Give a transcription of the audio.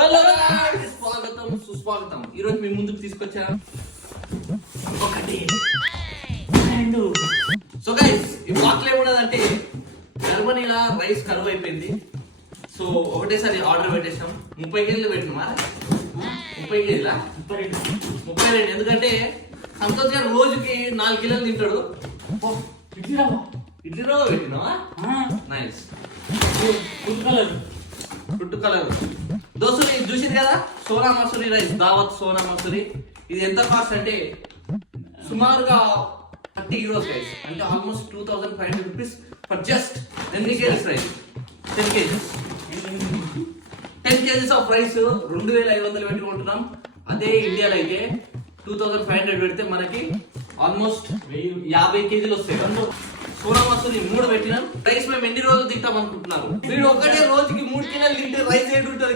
స్వాగతం సుస్వాగతం. ఈరోజు మీ ముందుకు తీసుకొచ్చా ఒకటి. సో గైస్ ఈ బ్లాక్ లో ఏమున్నదంటే జర్మనీలో రైస్ కరువు అయిపోయింది. సో ఒకటేసారి ఆర్డర్ పెట్టేసాం. 30 కేజీలు పెట్టినా 30 కేజీలా 32. ఎందుకంటే సంతోష్ గారు రోజుకి 4 కిలోలు తింటాడు. ఇడ్లీ రవ్వ పెట్టినావా? నైస్. ఫుడ్ కలర్ దోస్తులు ఇది చూసింది కదా, సోనా మసూరి రైస్, దావత్ సోనా మసూరి. ఇది ఎంత కాస్ట్ అంటే సుమారుగా 30 euros గైస్, అంటే ఆల్మోస్ట్ 2500 రూపీస్ ఫర్ జస్ట్ ఎన్ని kgs rice? 10 kgs. 10 kgs of rice 2500 పెట్టి కొంటున్నాం. అదే ఇండియాలో అయితే 2500 పెడితే మనకి ఆల్మోస్ట్ 50 కేజీలు వస్తాయి. సోనా మసూరి 3 పెట్టినాం. రైస్ మేము ఎన్ని రోజులు తింటాం అనుకుంటున్నారు? మీరు ఒకటే రోజుకి 3 కిలోలు తింటే రైస్ ఏంటి ఉంటుంది?